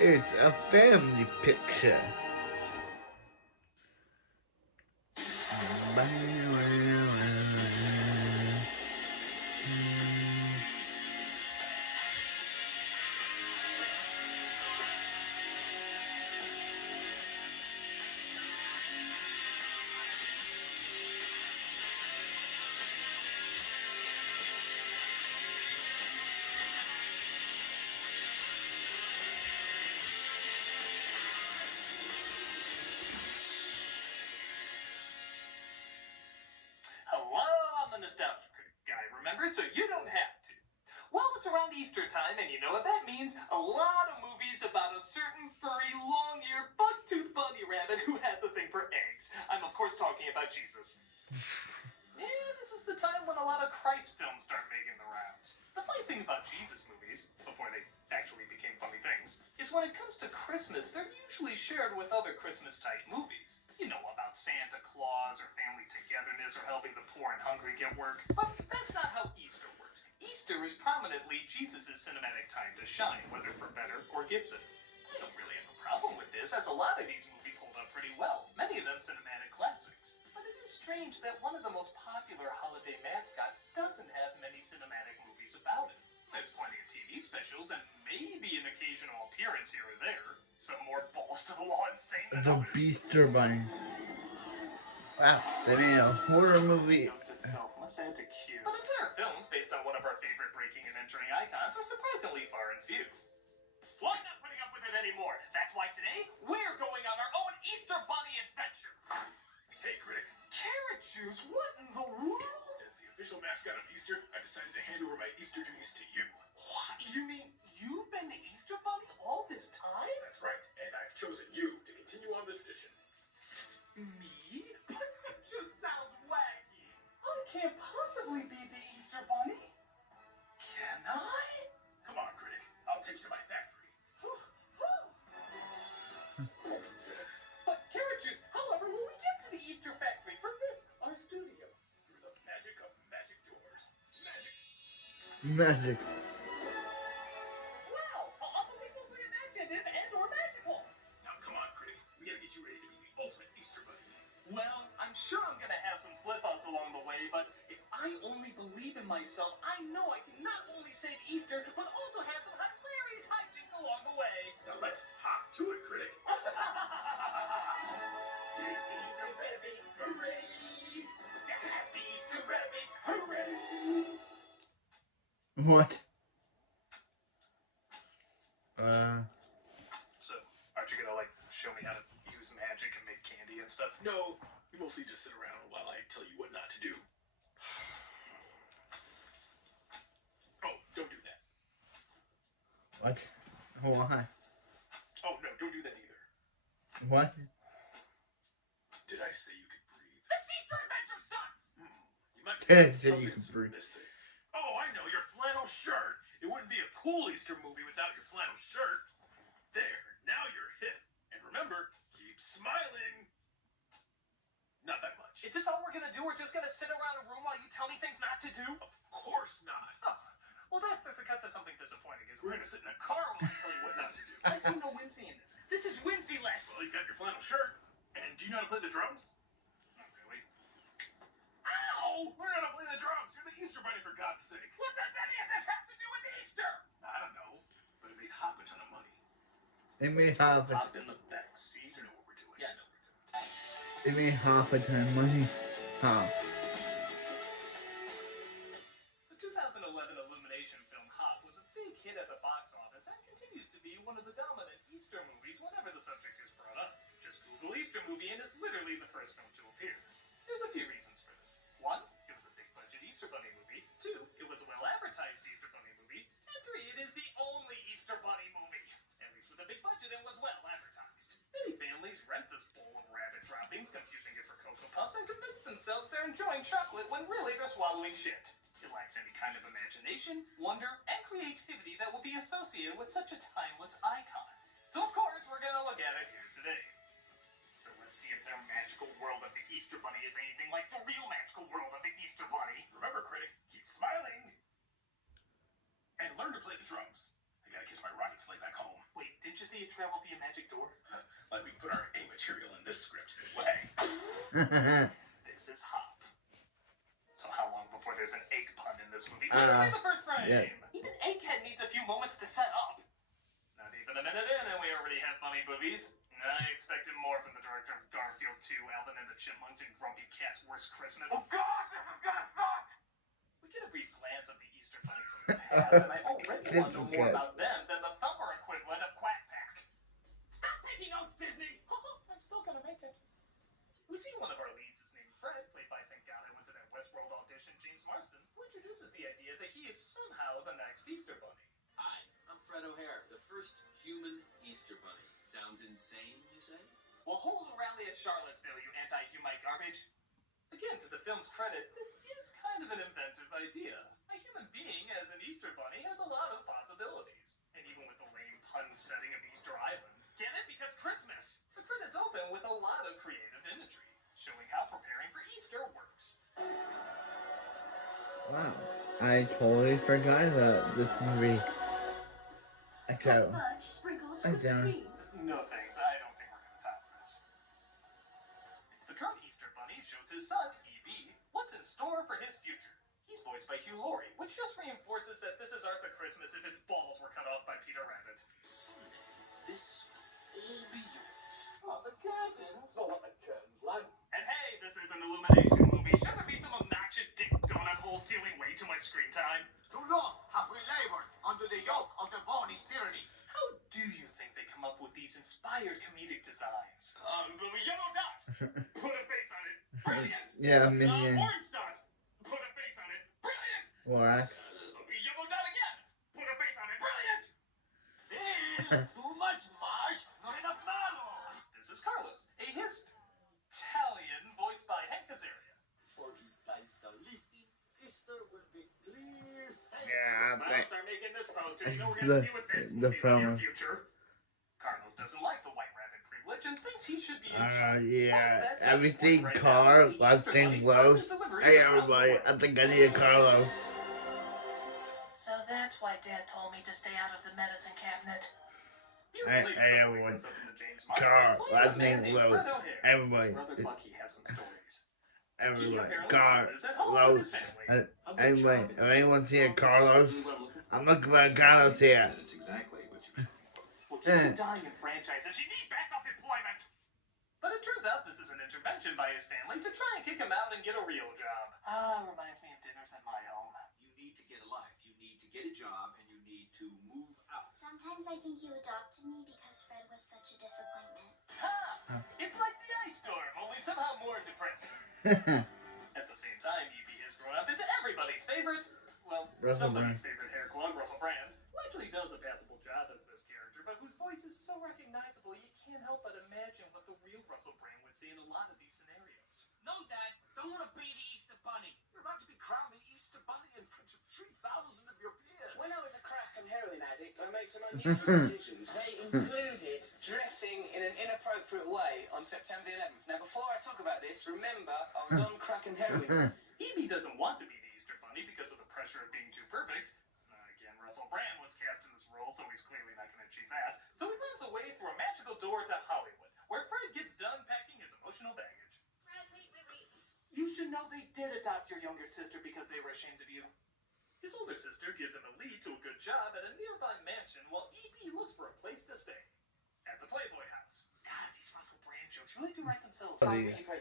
It's a family picture. Hello, I'm the Nostalgia Critic guy, remember? So you don't have to. Well, it's around Easter time, and you know what that means? A lot of movies about a certain furry, long-eared, buck-toothed bunny rabbit who has a thing for eggs. I'm, of course, talking about Jesus. Yeah, this is the time when a lot of Christ films start making the rounds. The funny thing about Jesus movies, before they actually became funny things, is when it comes to Christmas, they're usually shared with other Christmas-type movies. You know, about Santa Claus or family togetherness or helping the poor and hungry get work. But that's not how Easter works. Easter is prominently Jesus' cinematic time to shine, whether for better or Gibson. I don't really have a problem with this, as a lot of these movies hold up pretty well, many of them cinematic classics. But it is strange that one of the most popular holiday mascots doesn't have many cinematic movies about it. There's plenty of TV specials and maybe an occasional appearance here or there. Some more balls to the wall insane than The others. Beaster Bunny. Wow, they made a horror movie. Note to self, must add to queue. But entire films based on one of our favorite breaking and entering icons are surprisingly far and few. Well, I'm not putting up with it anymore. That's why today, we're going on our own Easter Bunny adventure. Hey, Critic. Carrot juice? What in the world? As the official mascot of Easter, I decided to hand over my Easter duties to you. What? You mean you've been the Easter Bunny all this time? That's right, and I've chosen you to continue on the tradition. Me? But that just sounds wacky. I can't possibly be the Easter Bunny. Can I? Come on, Critic. I'll take you to my factory. But Carrot Juice, however, will we get to the Easter factory from this, our studio? Through the magic of magic doors. Magic. Magic. Wow, unbelievably imaginative and or magical. Now, come on, Critic. We gotta get you ready to be the ultimate Easter Bunny. Well, I'm sure I'm gonna have some slip-ups along the way, but if I only believe in myself, I know I can not only save Easter, but also have some hilarious hijinks along the way. Now, let's hop to it, Critic. Here's the Easter rabbit, hooray! The happy Easter rabbit, hooray! What? So, aren't you gonna, show me how to use magic and make candy and stuff? No, we mostly just sit around while I tell you what not to do. Oh, don't do that. What? Why? Oh, no, don't do that either. What? Did I say you could breathe? This Easter adventure sucks! You might Ted be said you could something's breathe. missing. Oh, I know, your flannel shirt. It wouldn't be a cool Easter movie without your flannel shirt. There, now you're hip. And remember, keep smiling. Not that much. Is this all we're gonna do? We're just gonna sit around a room while you tell me things not to do? Of course not. Oh, well, that's a cut to something disappointing, isn't We're it? gonna sit in a car while I tell you what not to do. I see no whimsy in this. This is whimsy-less. Well, you got your flannel shirt. And do you know how to play the drums? Not really. Ow! Learn how to play the drums. You're the Easter Bunny, for God's sake. What does any of this have to do with Easter? I don't know, but it made Hop a ton of money. It may have it. Hop in the back seat. You know what we're doing. Yeah, I know we're doing. It may half a ton money. How? The 2011 Illumination film Hop was a big hit at the box office and continues to be one of the dominant Easter movies whenever the subject is brought up. Just Google Easter movie and it's literally the first film to appear. There's a few reasons for this. One, it was a big budget Easter Bunny movie. Two, it was a well-advertised Easter Bunny movie. And three, it is the only Easter Bunny movie. At least with a big budget and was well advertised. Many families rent this bowl of rabbit droppings, confusing it for Cocoa Puffs, and convince themselves they're enjoying chocolate when really they're swallowing shit. It lacks any kind of imagination, wonder, and creativity that will be associated with such a timeless icon. So of course, we're gonna look at it here today. So let's see if their magical world of the Easter Bunny is anything like the real magical world of the Easter Bunny. Remember, Critic, keep smiling. And learn to play the drums. I gotta catch my rocket sleigh back home. Wait, didn't you say you travel via magic door? Like we put our A material in this script. Well, hey, This is Hop. So how long before there's an egg pun in this movie? Literally the first frame. yeah. Even Egghead needs a few moments to set up. Not even a minute in, and we already have funny movies. I expected more from the director of Garfield 2, Alvin and the Chipmunks, and Grumpy Cat's Worst Christmas. Oh God, this is gonna suck! We get a brief glance of the Easter bunnies of the past, and I already want to know more about them than the Thumper equivalent of Quack Pack. Stop taking notes, Disney! I'm still gonna make it. We see one of our leads is named Fred, played by, thank God I went to that Westworld audition, James Marsden, who introduces the idea that he is somehow the next Easter bunny. Hi, I'm Fred O'Hare, the first human Easter bunny. Sounds insane, you say? Well, hold a rally at Charlottesville, you anti-humite garbage. Again, to the film's credit, this is kind of an inventive idea. A human being as an Easter bunny has a lot of possibilities. And even with the lame pun setting of Easter Island, get it? Because Christmas! The credits open with a lot of creative imagery, showing how preparing for Easter works. Wow. I totally forgot about this movie. Okay. I don't. No thanks, I don't think we're gonna top this. The current Easter bunny shows his son, E.B., what's in store for his future. He's voiced by Hugh Laurie, which just reinforces that this is Arthur Christmas if its balls were cut off by Peter Rabbit. Someday, this will all be yours. Oh, the curtains. Oh, the curtains, lad. And hey, this is an Illumination movie. Should there be some obnoxious dick donut hole stealing way too much screen time? Too long have we labored under the yoke of the Bonnie's tyranny. How do you think they come up with these inspired comedic designs? Yellow dot! Put a face on it. Brilliant! Yeah, Minion. Orange dot! Put a face on it. Brilliant! Lorax. Yellow dot again! Put a face on it. Brilliant! Too much marsh, not enough mallow. This is Carlos, a Hisp-Italian voiced by Hank Azaria. 40 times so lifting, Easter will be clear sight. Yeah, I'll start making this poster. You know we're gonna deal with this the movie in promo. the near future. Carlos doesn't like the White Rabbit privilege and thinks he should be in charge. Yeah. Well, that's Everything right now car, is the last Easter thing bunny blows. starts his deliveries Hey around the everybody, world. I think I need a Carlos. So that's why Dad told me to stay out of the medicine cabinet. Years Hey, later, hey, the boy everyone. goes up into James Marsden, Car, playing last a man name named Lowe. Fred O'Hare. Everybody. His brother Bucky has some stories. He Everybody. apparently Car, still lives at home Lowe. with his family. Anyway, if anyone see a Carlos, I'm looking for a Carlos here. That's exactly what you Well, keep dying in franchises. You need backup employment. But it turns out this is an intervention by his family to try and kick him out and get a real job. Reminds me of dinners at my home. You need to get a life, you need to get a job, and you need to move out. Sometimes I think you adopted me because Fred was such a disappointment. Ha! It's like the ice storm, only somehow more depressing. At the same time, E.B. has grown up into everybody's favorite, well, Russell somebody's favorite hair clone, Russell Brand, who actually does a passable job as this character, but whose voice is so recognizable you can't help but imagine what the real Russell Brand would say in a lot of these scenarios. No, Dad, don't want to be the Easter bunny. You're about to be crowned the Easter Bunny in front of 3,000 of your peers. When I was a crack and heroin addict, I made some unusual decisions. They included dressing in an inappropriate way on September the 11th. Now, before I talk about this, remember, I was on crack and heroin. E.B. doesn't want to be the Easter Bunny because of the pressure of being too perfect. Again, Russell Brand was cast in this role, so he's clearly not going to achieve that. So he finds a way through a magical door to Hollywood, where Fred gets done packing his emotional baggage. Fred, wait. You should know they did adopt your younger sister because they were ashamed of you. His older sister gives him a lead to a good job at a nearby mansion while E.B. looks for a place to stay. At the Playboy House. God, these Russell Brand jokes really do write themselves. Please. E.B.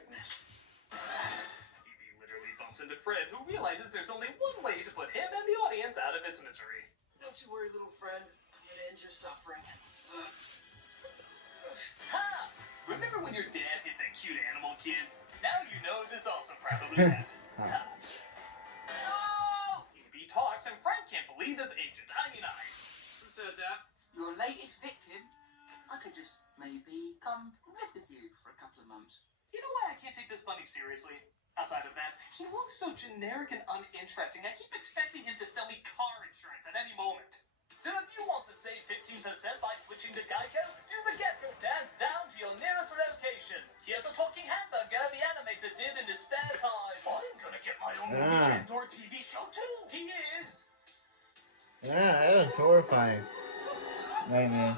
literally bumps into Fred, who realizes there's only one way to put him and the audience out of its misery. Don't you worry, little friend. I'm going to end your suffering. Ha! Remember when your dad hit that cute animal, kids? Now you know this also probably happened. Ha. No! E.B. talks, and Frank can't believe his ancient onion eyes. Who said that? Your latest victim? I could just maybe come live with you for a couple of months. You know why I can't take this bunny seriously? Outside of that, he looks so generic and uninteresting. I keep expecting him to sell me car insurance at any moment. So if you want to save 15% by switching to Geico, do the Get Your Dance down to your nearest location. Here's a talking hamburger the animator did in his spare time. I'm gonna get my own movie and/or TV show too. He is. Yeah, that was horrifying. Right, man.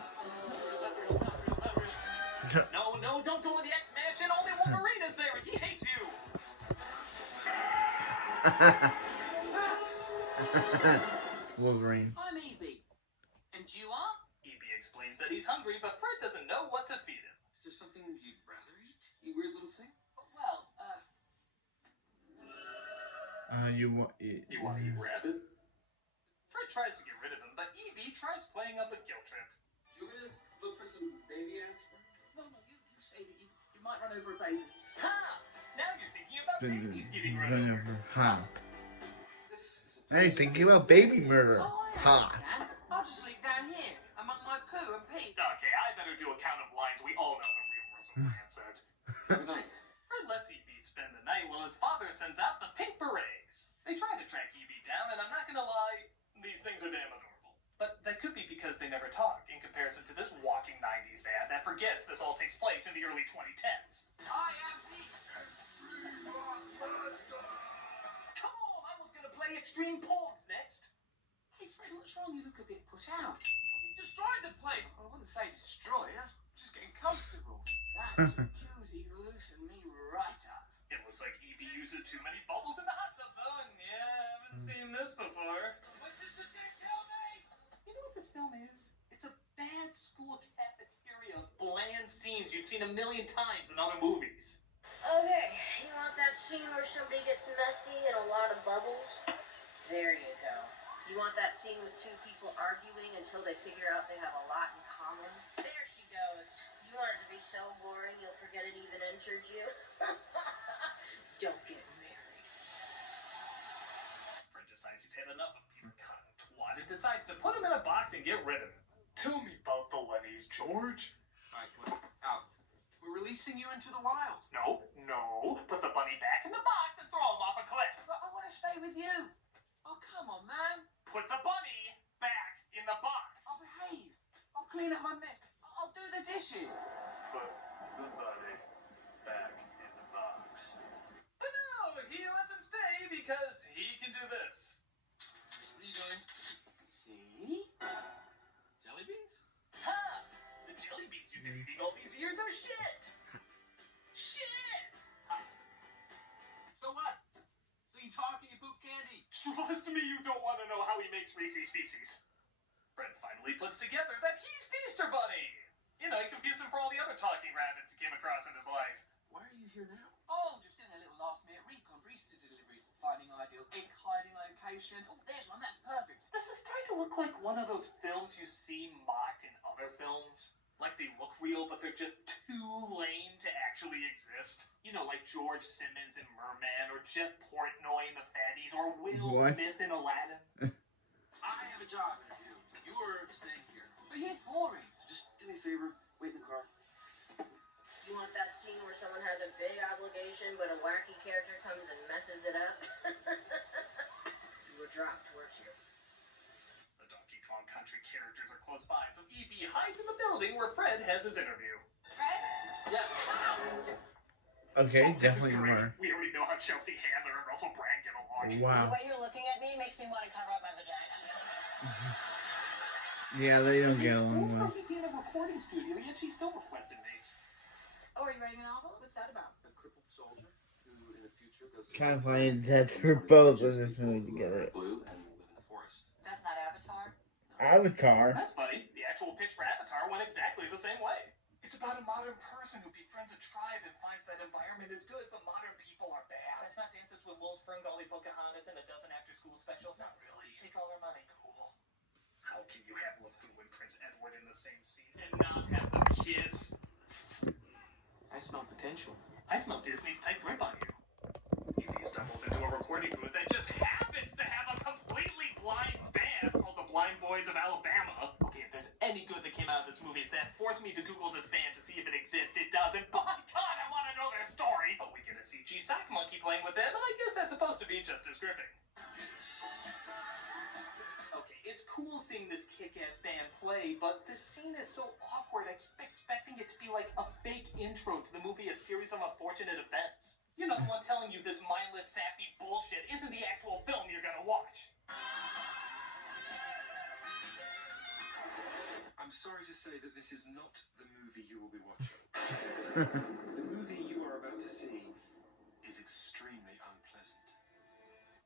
No, no, don't go in the X-Mansion. Only Wolverine is there, and he hates you. Wolverine. I'm Evie. And you are? Evie explains that he's hungry, but Fred doesn't know what to feed him. Is there something you'd rather eat? You weird little thing? Well, You want You want to eat rabbit? Fred tries to get rid of him, but Evie tries playing up a guilt trip. you want me to look for some baby aspirin? No, you say that you might run over a baby. Ha! Now you're thinking about babies getting run over. Ha. This is a Now you're place thinking for about baby murder. Oh, I Ha. understand. I'll just sleep down here among my poo and pee. Okay, I better do a count of lines we all know the real Russell Brand said. Good night. Fred lets Evie spend the night while his father sends out the pink berets. They try to track Evie down, and I'm not gonna lie, these things are damn adorable. But that could be because they never talk, in comparison to this walking 90s ad that forgets this all takes place in the early 2010s. I am the Extreme Master. Come on, I was gonna play Extreme Pogs next. Hey, Fred, what's wrong? You look a bit put out. You destroyed the place. I wouldn't say destroy it. I was just getting comfortable. That jacuzzi loosened me right up. It looks like Evie uses too many bubbles in the hot tub, though, and yeah, I haven't seen this before. What did the dick kill me? You know what this film is? It's a bad school cafeteria of bland scenes you've seen a million times in other movies. Okay, you want that scene where somebody gets messy and a lot of bubbles? There you go. You want that scene with two people arguing until they figure out they have a lot in common? There she goes. You want it to be so boring you'll forget it even entered you? Don't get married. Fred decides he's had enough of Peter Cotton twat and decides to put him in a box and get rid of him. Tell me about the Lennies, George. All right, come on. Out. We're releasing you into the wild. No, no. Put the bunny back in the box and throw him off a cliff. But I want to stay with you. Oh, come on, man. Put the bunny back in the box. I'll behave. I'll clean up my mess. I'll do the dishes. Put the bunny back in the box. But no, he lets him stay because he can do this. What are you doing? See? Jelly beans? Ha! The jelly beans you've been eating all these years are shit. Shit! Ha. So what? So you talking your poop candy? Trust me, you don't want to know how he makes Reese's Pieces. Fred finally puts together that he's the Easter Bunny. You know, he confused him for all the other talking rabbits he came across in his life. Why are you here now? Oh, just doing a little last-minute recon for Easter deliveries, finding ideal egg hiding locations. Oh, there's one. That's perfect. This is starting to look like one of those films you see mocked in other films. Like they look real, but they're just too lame to actually exist. You know, like George Simmons in Merman, or Jeff Portnoy in The Fatties, or Will Smith in Aladdin. I have a job to do. You're staying here. But he's boring. Just do me a favor. Wait in the car. You want that scene where someone has a big obligation but a wacky character comes and messes it up? You were dropped, weren't you? The Donkey Kong Country characters are close by, so Evie hides in the building where Fred has his interview. Fred? Yes. Okay, This is definitely great. more. We already know how Chelsea Handler and Russell Brand get along. Wow. The way you're looking at me makes me want to cover up my vagina. Yeah, they don't get Told along her well. he'd be in a recording studio, yet she still requested mace. Oh, are you writing a novel? What's that about? A crippled soldier who in the future goes to Can't find that for both in this movie together. blue and live in the forest. That's not Avatar. Avatar. That's funny. The actual pitch for Avatar went exactly the same way. It's about a modern person who befriends a tribe and finds that environment is good, but modern people are bad. That's not Dances with Wolves, Ferngully, Pocahontas, and a dozen after-school specials. Not really. Take all our money. Cool. How can you have LeFou and Prince Edward in the same scene and not have them kiss? I smell potential. I smell Disney's tight grip on you. Evie stumbles into a recording booth that just happens to have a completely blind band called the Blind Boys of Alabama. Okay, if there's any good that came out of this movie, it's that forced me to Google this band to see if it exists. It doesn't. By God, I want to know their story. But we get a CG sock monkey playing with them, and I guess that's supposed to be just as gripping. Okay, it's cool seeing this kick-ass band play, but this scene is so awkward. I keep expecting it to be like a fake intro to the movie A Series of Unfortunate Events. You know, the one telling you this mindless, sappy bullshit isn't the actual film you're gonna watch. I I'm sorry to say that this is not the movie you will be watching. The movie you are about to see is extremely unpleasant.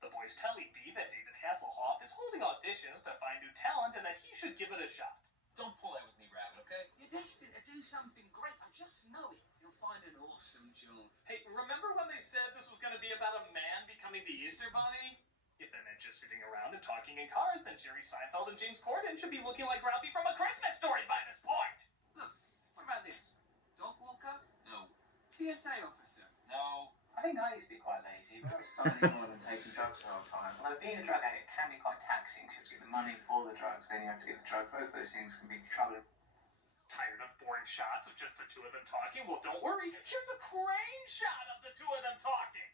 The boys tell EB that David Hasselhoff is holding auditions to find new talent and that he should give it a shot. Don't pull it with me, Rabbit, okay? You're destined to do something great. I just know it. You'll find an awesome job. Hey, remember when they said this was going to be about a man becoming the Easter Bunny? If they meant just sitting around and talking in cars, then Jerry Seinfeld and James Corden should be looking like Ralphie from A Christmas Story by this point. Look, what about this? Dog walker? No. TSA officer? No. I think I used to be quite lazy, but I was something more than taking drugs the whole time. Although being a drug addict can be quite taxing, because you have to get the money for the drugs, then you have to get the drug. Both those things can be troubling. Tired of boring shots of just the two of them talking? Well, don't worry. Here's a crane shot of the two of them talking.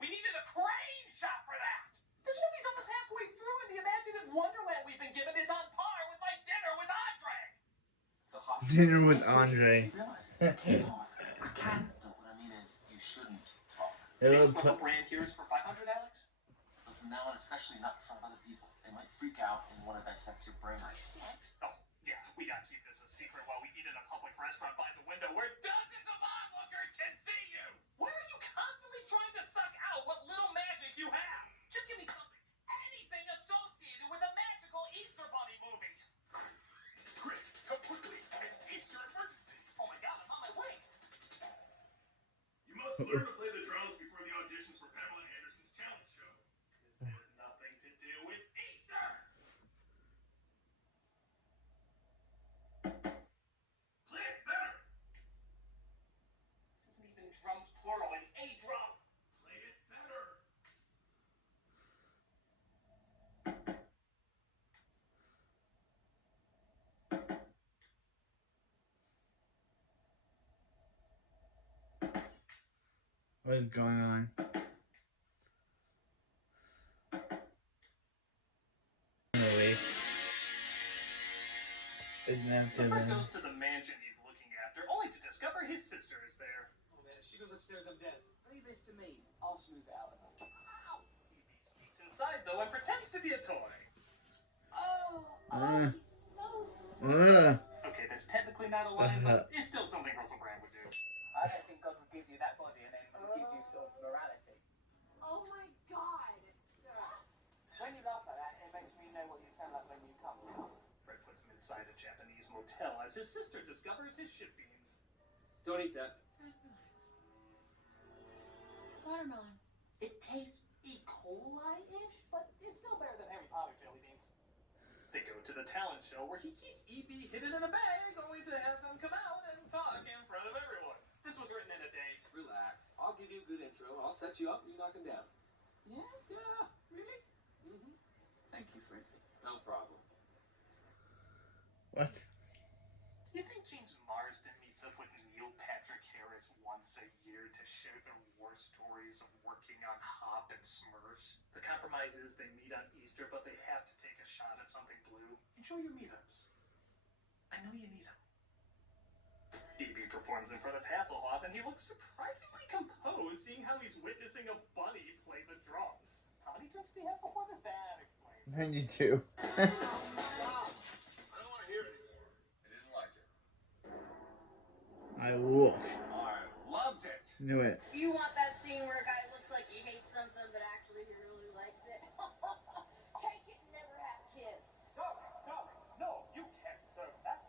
We needed a crane shot for that. This movie's almost halfway through, and the imaginative wonderland we've been given is on par with my dinner with Andre. Dinner with Andre. I can. No, what I mean is, you shouldn't talk. James Russell Brand here is for 500, Alex? But from now on, especially not in front of other people. They might freak out and want to dissect your brain. Dissect? Oh, yeah, we gotta keep this a secret while we eat in a public restaurant by the window where dozens of onlookers can see you. Why are you constantly trying to suck out what little magic you have? Just give me something, anything associated with a magical Easter Bunny movie. Critic, come quickly. An Easter emergency. Oh my God, I'm on my way. You must learn to play the drums before the auditions for Pamela Anderson's talent show. This has nothing to do with Easter. Play it better. This isn't even drums plural, it's a drum. Play it better. What is going on? Movie. Isn't that So Fred goes to the mansion he's looking after, only to discover his sister is there. Oh man, if she goes upstairs, I'm dead. Leave this to me. I'll smooth it out. Ow! EB sneaks inside, though, and pretends to be a toy. Oh, he's so sweet. Okay, that's technically not a line, but it's still something Russell Brand would do. I don't think God would give you that body and then give you sort of morality. Oh my god! When you laugh like that, it makes me know what you sound like when you come. Fred puts him inside a Japanese motel as his sister discovers his shit beans. Don't eat that. Watermelon. It tastes E. coli-ish, but it's still better than Harry Potter jelly beans. They go to the talent show where he keeps EB hidden in a bag, only to have them come out and talk in front of everyone. This was written in a day. Relax. I'll give you a good intro. I'll set you up and you knock him down. Yeah, really? Mm-hmm. Thank you, Fred. No problem. What? Do you think James Marsden meets up with Neil Patrick Harris once a year to share their war stories of working on Hop and Smurfs? The compromise is they meet on Easter, but they have to take a shot at something blue. Enjoy your meetups. I know you need them. EB performs in front of Hasselhoff, and he looks surprisingly composed, seeing how he's witnessing a bunny play the drums. How many drinks do you have before this? That explains. 92. I don't want to hear it anymore. I didn't like it. I wolf. I loved it. Knew it. You want that scene where a guy looks like he hates something, but actually he really likes it? Take it and never have kids. No, you can't serve that.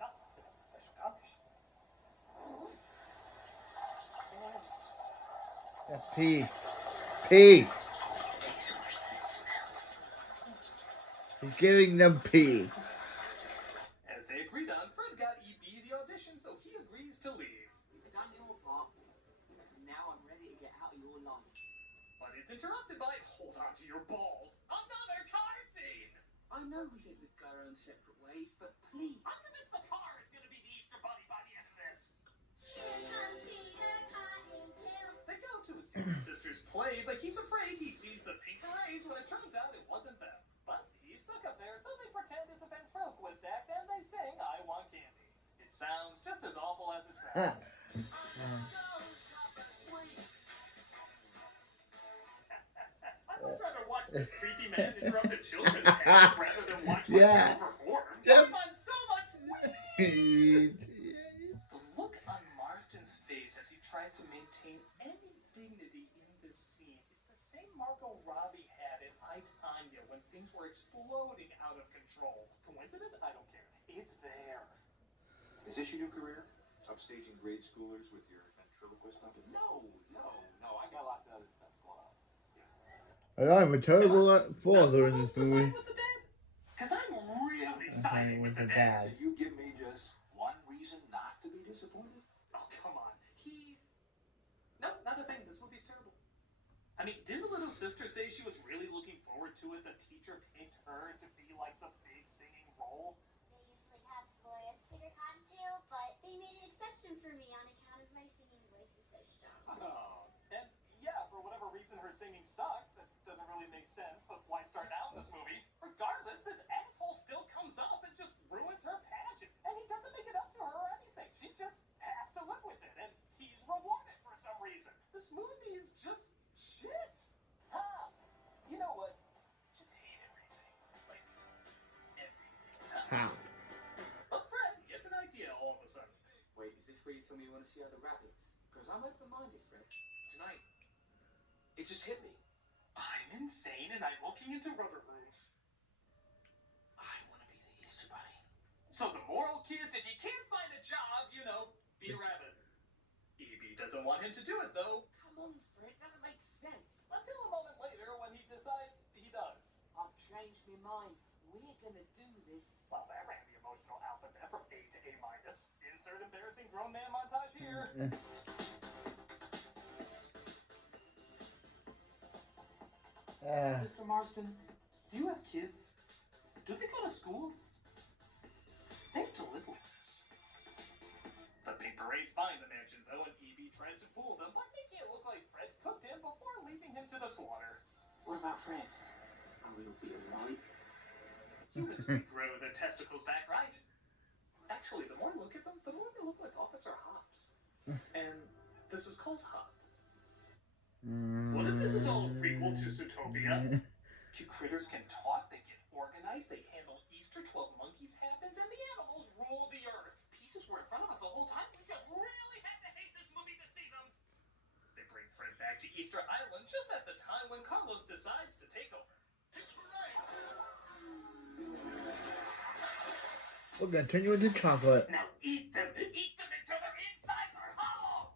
Not without a special condition. That's P. P. He's giving them P. As they agreed on, Fred got EB the audition, so he agrees to leave. You've done your part. Now I'm ready to get out of your life. But it's interrupted by, hold on to your balls, another car scene! I know we said we'd go our own separate ways, but please. I'm convinced the car is going to be the Easter Bunny by the end of this. Here comes Peter Cottontail. They go to his twin sister's play, but he's afraid he sees the pink berets when it turns out it wasn't them. But he's stuck up there, so they pretend it's a ventriloquist act and they sing I Want Candy. It sounds just as awful as it sounds. I would rather watch this creepy man interrupt a children's act rather than watch my Yeah. perform. Yep. My The look on Marsden's face as he tries to maintain any dignity in this scene is the same Margot Robbie had in I, Tonya when things were exploding out of control. Coincidence? I don't care. It's there. Is this your new career? Upstaging grade schoolers with your ventriloquist puppet? No. I got lots of other stuff going on. I'm a terrible father in this movie. Because I'm really siding with the dad. Can you give me just one reason not to be disappointed? Oh, come on. No, not a thing. This movie's terrible. I mean, didn't the little sister say she was really looking forward to it? The teacher picked her to be like the big singing role? They usually cast a boy as Peter Cottontail, but they made an exception for me on account of my singing voice is so strong. Oh, and yeah, for whatever reason her singing sucks. That doesn't really make sense, but why start now in this movie? Regardless, this asshole still comes up and just ruins her pageant. And he doesn't make it up to her or anything. She just has to live with it, and he's rewarded for some reason. This movie is just shit. You know what? Just hate everything. Like, everything. How? But Fred gets an idea all of a sudden. Wait, is this where you tell me you want to see other rabbits? Because I'm open-minded, Fred. Tonight, it just hit me. I'm insane and I'm looking into rubber rooms. I want to be the Easter Bunny. So the moral, kids, if you can't find a job, be a rabbit. E.B. doesn't want him to do it, though. Come on, Fred, doesn't make sense. Until a moment later when he decides he does. I've changed my mind. We're gonna do this. Well, that ran the emotional alphabet from A to A-. Insert embarrassing grown man montage here. Mr. Marsden, do you have kids? Do they go to school? They have to live with this. The Pink Berets find the mansion, though, and E.B. tries to fool them by making it look like Fred cooked him before leaving him to the slaughter. What about Fred? A little bit of white. Humans can grow their testicles back, right? Actually, the more I look at them, the more they look like Officer Hobbs. And this is called Hop. What if this is all a prequel to Zootopia? You critters can talk, they get organized, they handle Easter, 12 monkeys happens, and the animals rule the earth. Pieces were in front of us the whole time. We just really had to hate this movie to see them. They bring Fred back to Easter Island just at the time when Carlos decides to take over. We're gonna turn you into chocolate. Now eat them until their insides are hollow.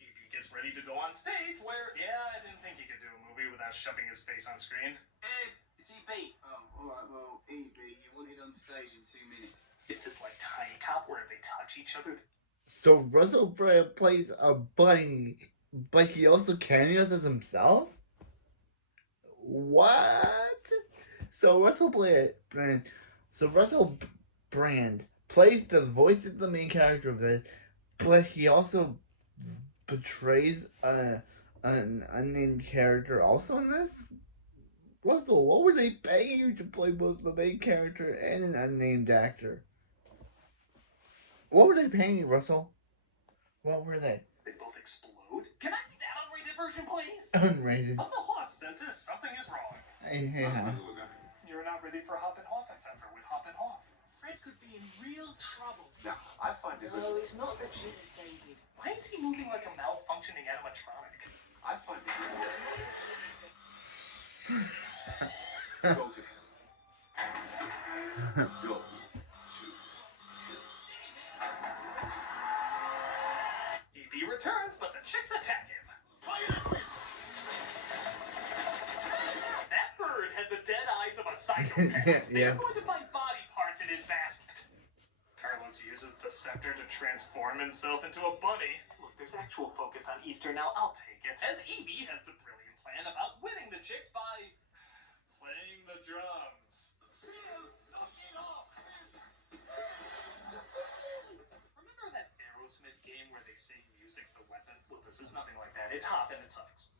E.B. gets ready to go on stage where, I didn't think he could do a movie without shoving his face on screen. It's E.B. Oh, alright, well, E.B., you want it on stage in 2 minutes. Is this like Tiny Cop where they touch each other? So Russell Brand plays a bunny, but he also cameos as himself? What? So Russell Brand plays the voice of the main character of this, but he also portrays an unnamed character also in this? Russell, what were they paying you to play both the main character and an unnamed actor? What were they paying you, Russell? What were they? They both explode? Can I see that unrated version, please? Unrated. Of the Hoff senses, something is wrong. Hey, You're not ready for Hop and Hoff, Pfeffer, with Hop and Hoff. Fred could be in real trouble. Now, I find it... No, it's not the cheese, David. Why is he moving like a malfunctioning animatronic? I find it... Go to him. Go to him. E.B. returns, but the chicks attack him. That bird had the dead eyes of a psychopath. They're going to find body parts in his basket. Carlos uses the scepter to transform himself into a bunny. Look, there's actual focus on Easter now. I'll take it. As E.B. has the brilliant plan of outwitting the chicks by playing the drums. Remember that Aerosmith game where they say music's the weapon? Well, this is nothing like that. It's Hop and it sucks.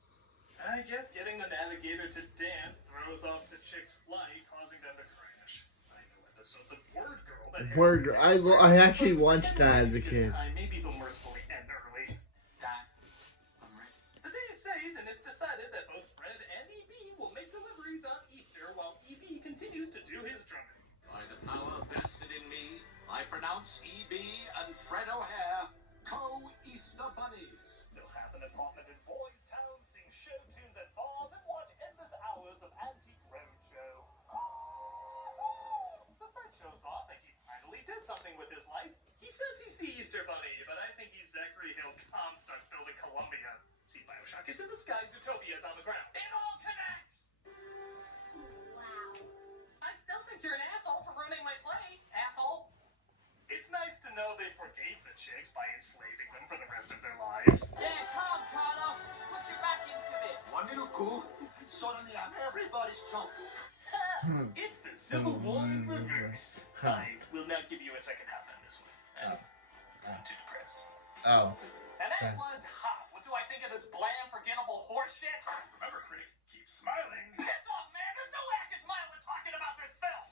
I guess getting the navigator to dance throws off the chick's flight, causing them to crash. I know episodes of Word Girl that Word Girl. I actually watched that as a kid. Maybe they'll mercifully end early. Dad, I'm ready. The day is saved, and it's decided that both Fred and E.B. will make deliveries on Easter while E.B. continues to do his drumming. By the power vested in me, I pronounce E.B. and Fred O'Hare co-Easter bunnies. They'll have an apartment in Boys Town, sing show tunes at bars, and watch endless hours of antique roadshow. So Fred shows off that he finally did something with his life. He says he's the Easter Bunny, but I think he's Zachary Hill Comstock building Columbia. See, Bioshock is in the skies, Utopia is on the ground. It all connects! Wow. I still think you're an asshole for ruining my play, asshole. It's nice to know they forgave the chicks by enslaving them for the rest of their lives. Yeah, come on, Carlos. Put your back into it. One little coup, and suddenly I'm everybody's chump. It's the Civil War in reverse. I will not give you a second hop on this one. I'm too depressed. Oh. And that was hot. What do I think of this bland, forgettable horseshit? Remember, critic, keep smiling. Piss off, man! There's no way I can smile when talking about this film!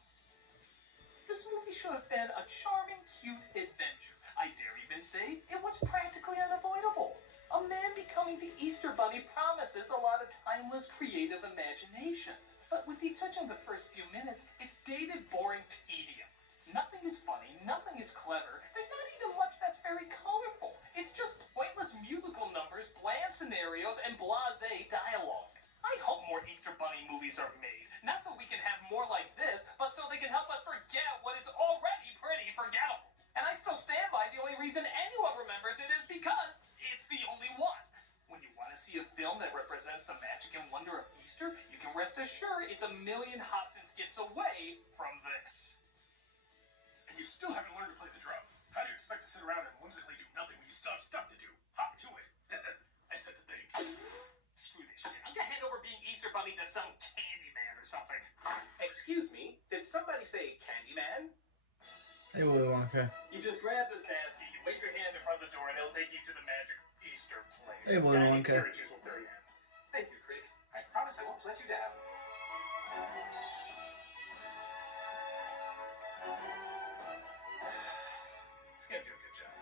This movie should have been a charming, cute adventure. I dare even say it was practically unavoidable. A man becoming the Easter Bunny promises a lot of timeless, creative imagination. But with the exception of the first few minutes, it's dated, boring tedium. Nothing is funny, nothing is clever. There's not even much that's very colorful. It's just pointless musical numbers, bland scenarios, and blasé dialogue. I hope more Easter Bunny movies are made. Not so we can have more like this, but so they can help us forget what is already pretty forgettable. And I still stand by the only reason anyone remembers it is because it's the only one. When you want to see a film that represents the magic and wonder of Easter, you can rest assured it's a million hops and skips away from this. And you still haven't learned to play the drums. How do you expect to sit around and whimsically do nothing when you still have stuff to do? Hop to it. I said the thing. Screw this shit. I'm gonna hand over being Easter Bunny to some Candyman or something. Excuse me, did somebody say Candyman? Hey, Willy Wonka. You just grab this basket, you wave your hand in front of the door, and it'll take you to the magic Easter place. Hey, Willy Wonka. Carriages will fill you in. Thank you, critic. I promise I won't let you down. It's gonna do a good job.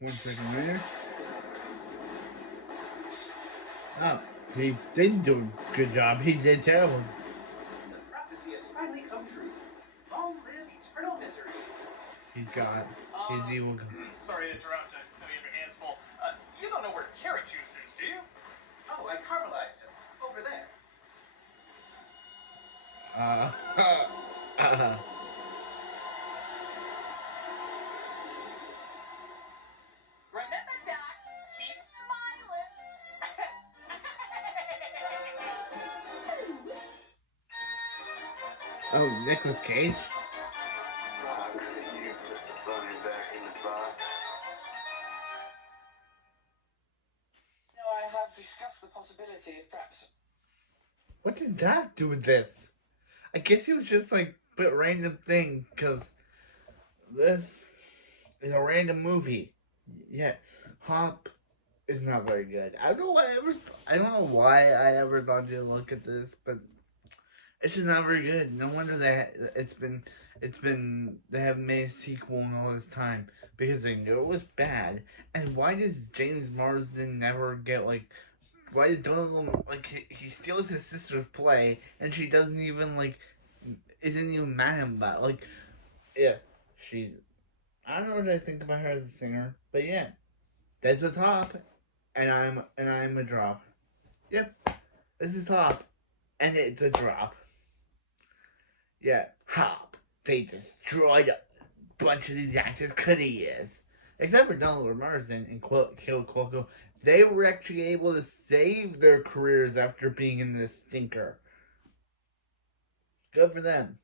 1 second later. Oh, he didn't do a good job. He did terrible. The prophecy has finally come true. Long live eternal misery. He's got his evil. Sorry to interrupt. I know you have your hands full. You don't know where carrot juice is, do you? Oh, I caramelized him. Over there. Remember, Doc, keep smiling. Oh, Nicolas Cage. Couldn't you put the bunny back in the box? No, I have discussed the possibility of perhaps. What did that do with this? I guess he was just like put random thing because this is a random movie. Yeah, Hop is not very good. I don't know why I ever thought to look at this, but it's just not very good. No wonder that they haven't made a sequel in all this time because they knew it was bad. And why does James Marsden never get like? Why is Donovan like he steals his sister's play and she doesn't even like isn't even mad about it? Like yeah, she's I don't know what I think about her as a singer, but yeah, that's a top, and I'm a drop. Yep, this is Hop, and it's a drop. Yeah, Hop. They destroyed a bunch of these actors' careers. Except for Donald Marsden and Kill Cuoco. They were actually able to save their careers after being in this stinker. Good for them.